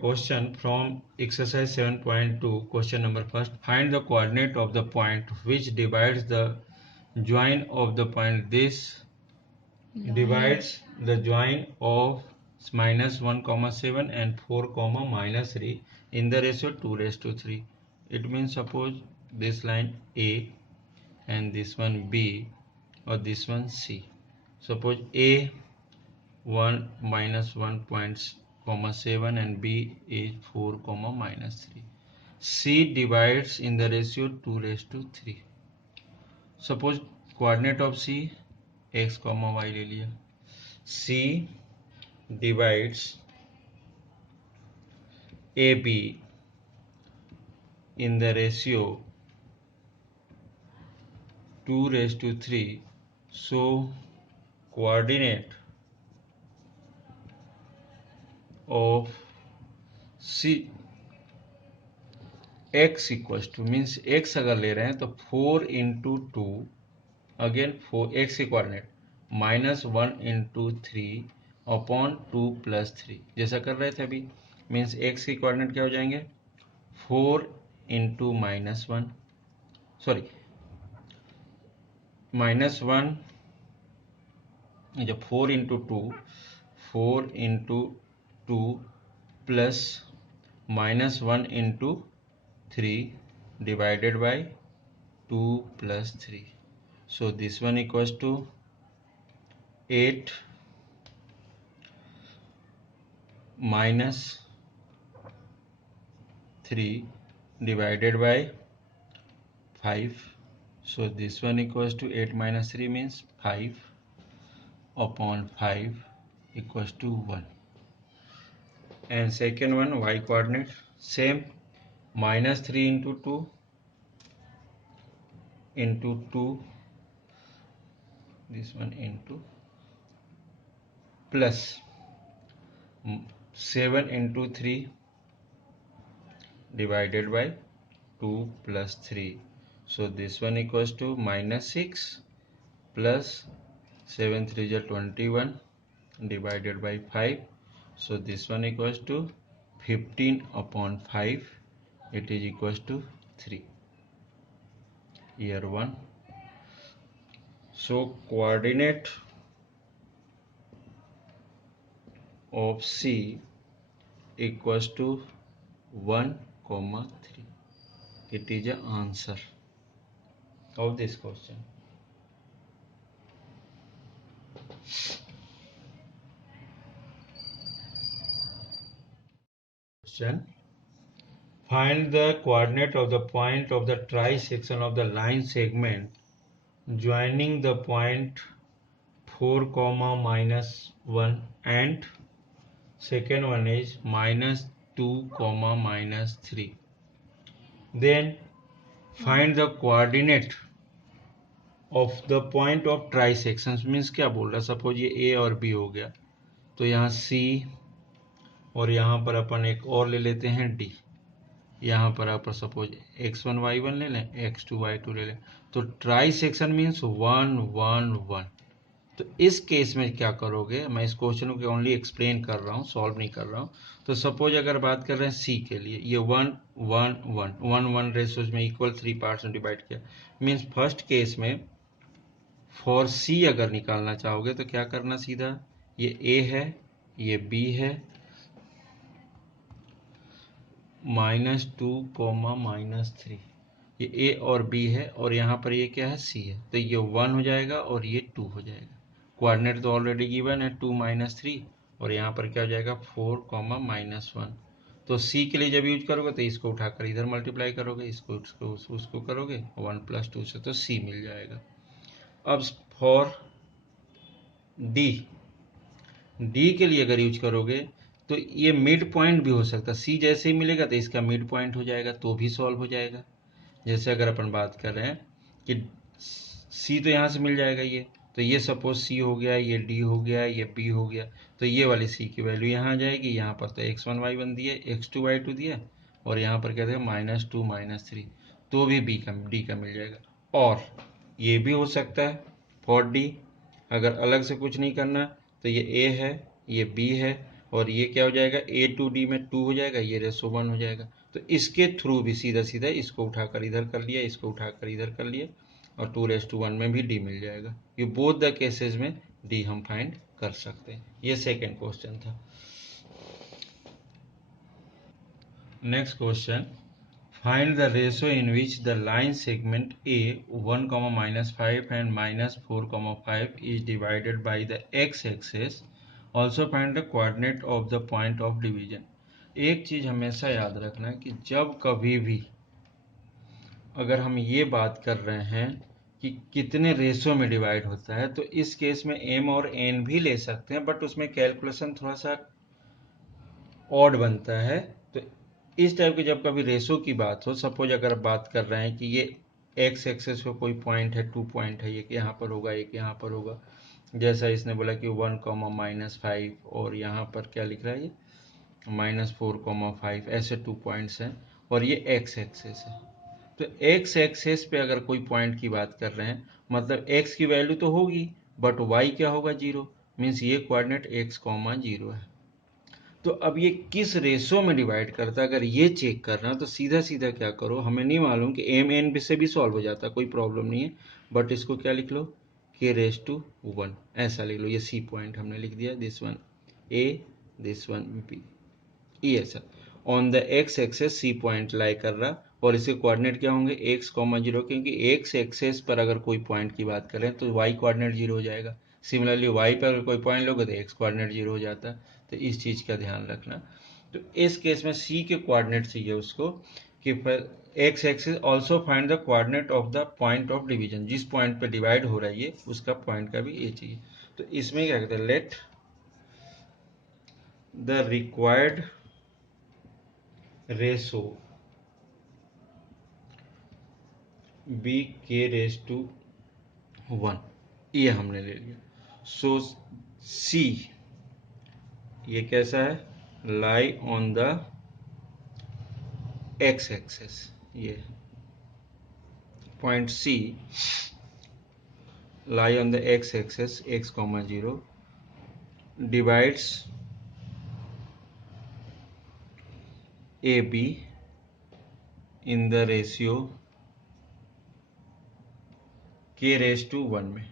question from exercise 7.2, question number first. Find the coordinate of the point which divides the join of the point. This divides the join of -1, 7 and 4, -3 in the ratio 2:3. It means suppose this line A and this one B or this one C. Suppose A 1 -1, 7 and B is 4, -3. C divides in the ratio 2:3. Suppose coordinate of C x, y ले लिया. C divides AB in the ratio 2:3. So coordinate of C x equals to, means x अगर ले रहे हैं तो 4 into 2 again 4 x की coordinate -1 into 3 upon 2 + 3 जैसा कर रहे थे अभी. मीन्स x की कोऑर्डिनेट क्या हो जाएंगे 4 into -1 सॉरी -1 जब 4 into 2 plus -1 into 3 divided by 2 + 3. So this one equals to 8 minus 3 divided by 5. So this one equals to 8 minus 3 means 5 upon 5 equals to 1. And second one y coordinate same, -3 into 2 into 2, this one into plus 7 into 3 divided by 2 + 3. So this one equals to -6 plus 7 3 is 21 divided by 5. So this one equals to 15 upon 5. It is equals to 3. Here 1. So coordinate of C equals to 1, 3. It is the answer of this question. Find the coordinate of the point of the trisection of the line segment joining the point 4, -1 and second one is -2, -3. Then find the coordinate of the point of trisections. Means क्या बोल रहा है, suppose ये A और B हो गया तो यहाँ C और यहाँ पर अपन एक और ले लेते हैं D. यहाँ पर आप सपोज x1 y1 ले लें, x2 y2 ले लें. तो ट्राइसेक्शन मीन्स 1 1 1. तो इस केस में क्या करोगे, मैं इस क्वेश्चन को ओनली एक्सप्लेन कर रहा हूँ, सॉल्व नहीं कर रहा हूँ. तो सपोज अगर बात कर रहे हैं सी के लिए, ये 1 1 1 1 1 रेशियोज में इक्वल 3 पार्ट्स में डिवाइड किया. मीन्स फर्स्ट केस में फॉर सी अगर निकालना चाहोगे तो क्या करना, सीधा ये ए है, ये बी है, -2, -3, ये ए और बी है और यहाँ पर ये क्या है सी है. तो ये 1 हो जाएगा और ये 2 हो जाएगा. कोऑर्डिनेट तो ऑलरेडी गिवन है 2 -3 और यहाँ पर क्या हो जाएगा 4, -1. तो सी के लिए जब यूज करोगे तो इसको उठाकर इधर मल्टीप्लाई करोगे, इसको उसको करोगे 1 + 2 से, तो सी मिल जाएगा. अब फॉर डी के लिए अगर यूज करोगे तो ये मिड पॉइंट भी हो सकता है. सी जैसे ही मिलेगा तो इसका मिड पॉइंट हो जाएगा, तो भी सॉल्व हो जाएगा. जैसे अगर अपन बात कर रहे हैं कि सी तो यहाँ से मिल जाएगा ये, तो ये सपोज सी हो गया, ये डी हो गया, ये बी हो गया, तो ये वाली सी की वैल्यू यहाँ आ जाएगी. यहाँ पर तो x1 y1 दिया, x2 y2 दिया और यहाँ पर कहते हैं -2 -3, तो भी डी का मिल जाएगा. और ये भी हो सकता है फॉर डी, अगर अलग से कुछ नहीं करना तो ये ए है, ये बी है और ये क्या हो जाएगा, a टू d में 2 हो जाएगा, ये रेशो 1 हो जाएगा। तो इसके थ्रू भी सीधा सीधा इसको उठाकर इधर कर लिया, इसको उठाकर इधर कर लिया, और 2:1 में भी d मिल जाएगा। ये बोथ द केसेस में d हम फाइंड कर सकते हैं। ये सेकेंड क्वेश्चन था। Next question, find the ratio in which the line segment A 1, -5 and -4, 5 is divided by the x-axis. Also find the coordinate of the point of division. एक चीज हमेशा याद रखना कि जब कभी भी अगर हम ये बात कर रहे हैं कि कितने रेशो में डिवाइड होता है, तो इस केस में m और n भी ले सकते हैं, बट उसमें कैलकुलेशन थोड़ा सा ऑड बनता है। तो इस टाइप के जब कभी रेशो की बात हो, सपोज अगर आप बात कर रहे हैं कि ये एक्स एक्सेस पे कोई पॉइंट है, 2 पॉइंट है, एक यहाँ पर होगा, एक यहाँ पर होगा, जैसा इसने बोला कि 1, -5, और यहाँ पर क्या लिख रहा है, ये -4, 5, ऐसे 2 पॉइंट्स हैं, और ये एक्स एक्सेस है। तो एक्स एक्सेस पे अगर कोई पॉइंट की बात कर रहे हैं, मतलब एक्स की वैल्यू तो होगी, बट वाई क्या होगा, 0, मीन्स ये कोऑर्डिनेट x, 0 है। तो अब ये किस रेशो में डिवाइड करता है, अगर ये चेक करना, तो सीधा सीधा क्या करो, हमें नहीं मालूम कि एम एन से भी सॉल्व हो जाता है, कोई प्रॉब्लम नहीं है, बट इसको क्या लिख लो, k⁻1 ऐसा लिख लो। ये सी पॉइंट हमने लिख दिया, this one A, this one B, ये ऐसा on the x axis C point lie कर रहा, और इसके कोऑर्डिनेट क्या होंगे, x, 0, क्योंकि एक्स एक्सेस पर अगर कोई पॉइंट की बात करें तो y कोऑर्डिनेट 0 हो जाएगा। सिमिलरली y पर अगर कोई पॉइंट लोगे तो x कोऑर्डिनेट 0 हो जाता है। तो इस चीज़ का ध्यान रखना। तो इस केस में c के कोऑर्डिनेट चाहिए उसको कि x axis also find the coordinate of the point of division, जिस पॉइंट पे डिवाइड हो रहा है ये, उसका पॉइंट का भी ये चाहिए। तो इसमें क्या कहते हैं, let the required ratio be k⁻1, ये हमने ले लिया। सो सी ये कैसा है, lie on the x axis, ये point C lie on the x axis, x, 0 divides A B in the ratio k⁻1 में।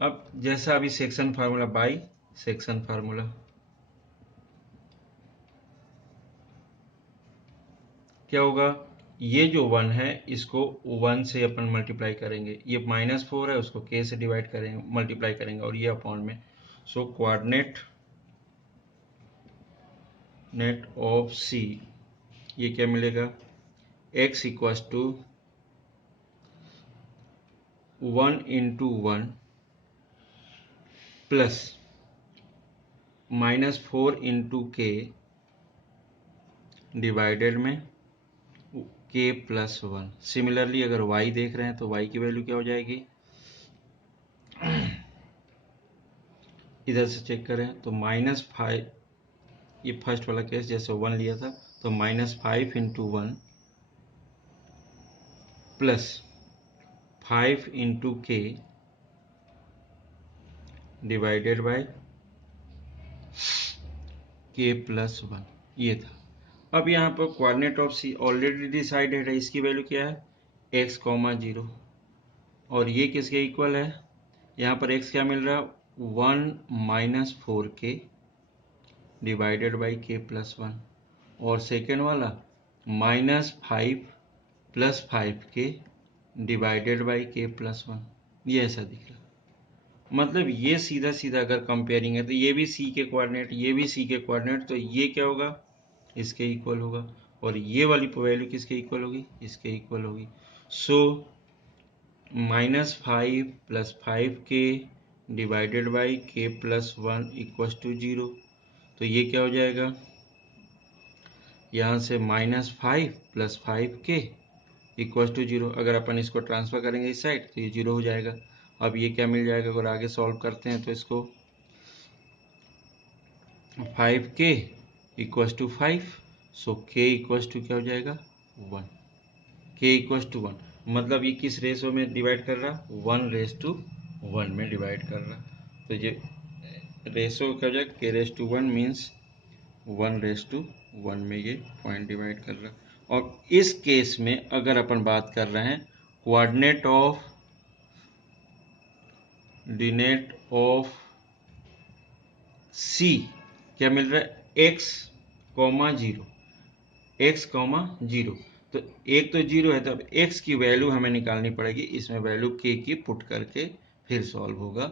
अब जैसा अभी section formula by section formula, क्या होगा, ये जो 1 है इसको 1 से अपन मल्टीप्लाई करेंगे, ये -4 है उसको k से डिवाइड करेंगे, मल्टीप्लाई करेंगे, और ये अपॉन में। So coordinate net of C, ये क्या मिलेगा, x equals to 1 × 1 plus -4 × k divided में k+1। सिमिलरली अगर y देख रहे हैं तो y की वैल्यू क्या हो जाएगी, इधर से चेक करें तो -5, ये फर्स्ट वाला केस जैसे 1 लिया था, तो -5 × 1 plus 5 × k divided by k+1, ये था। अब यहाँ पर coordinate of C already decided है, इसकी वैल्यू क्या है, x, 0, और ये किसके इक्वल है, यहाँ पर x क्या मिल रहा है, 1 - 4k डिवाइडेड बाई k+1, और सेकेंड वाला -5 + 5k डिवाइडेड बाई k+1, ये ऐसा दिख रहा है। मतलब ये सीधा सीधा अगर कंपेयरिंग है तो ये भी c के कोऑर्डिनेट, ये भी c के कोऑर्डिनेट, तो ये क्या होगा, इसके इक्वल होगा, और ये वाली वैल्यू किसके इक्वल होगी, इसके इक्वल होगी। So -5 + 5k divided by k+1 equals to 0। तो ये क्या हो जाएगा, यहाँ से -5 + 5k इक्वल्स टू 0। अगर अपन इसको ट्रांसफर करेंगे इस साइड तो ये 0 हो जाएगा। अब ये क्या मिल जाएगा, अगर आगे सॉल्व करते हैं तो इसको 5k equals to 5, so k equals to क्या हो जाएगा, 1, k इक्वल्स टू 1, मतलब ये किस रेशो में डिवाइड कर रहा, 1:1 में डिवाइड कर रहा। तो ये रेशो क्या हो जाएगा, k⁻1 मीन्स 1:1 में ये पॉइंट डिवाइड कर रहा है। और इस केस में अगर अपन बात कर रहे हैं कोऑर्डिनेट ऑफ सी क्या मिल रहा है, x, 0, x, 0। तो एक तो 0 है, तो अब x की वैल्यू हमें निकालनी पड़ेगी, इसमें वैल्यू k की पुट करके फिर सॉल्व होगा।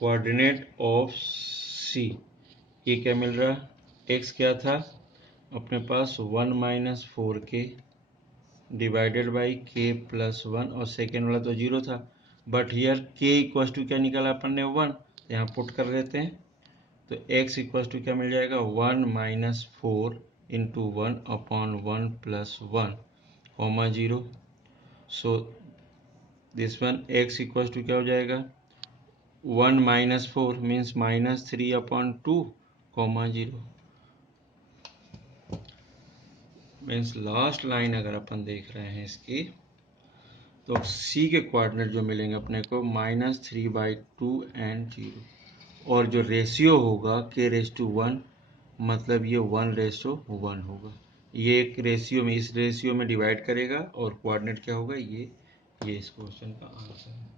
कोऑर्डिनेट ऑफ सी, ये क्या मिल रहा है, x क्या था अपने पास 1 - 4k डिवाइडेड बाई k + 1, और सेकेंड वाला तो 0 था, but here k equal to क्या निकाला अपन ने 1, यहाँ पुट कर देते हैं। तो x इक्वल टू क्या मिल जाएगा, 1 - 4 × 1/1 + 1, 0। So this one x equal to क्या हो जाएगा, 1 - 4 मीन्स -3/2, 0। मीन्स लास्ट लाइन अगर अपन देख रहे हैं इसकी, तो c के कोऑर्डिनेट जो मिलेंगे अपने को -3/2 एंड 0, और जो रेशियो होगा k⁻1, मतलब ये 1:1 होगा। ये एक रेशियो में, इस रेशियो में डिवाइड करेगा, और कोऑर्डिनेट क्या होगा, ये इस क्वेश्चन का आंसर है।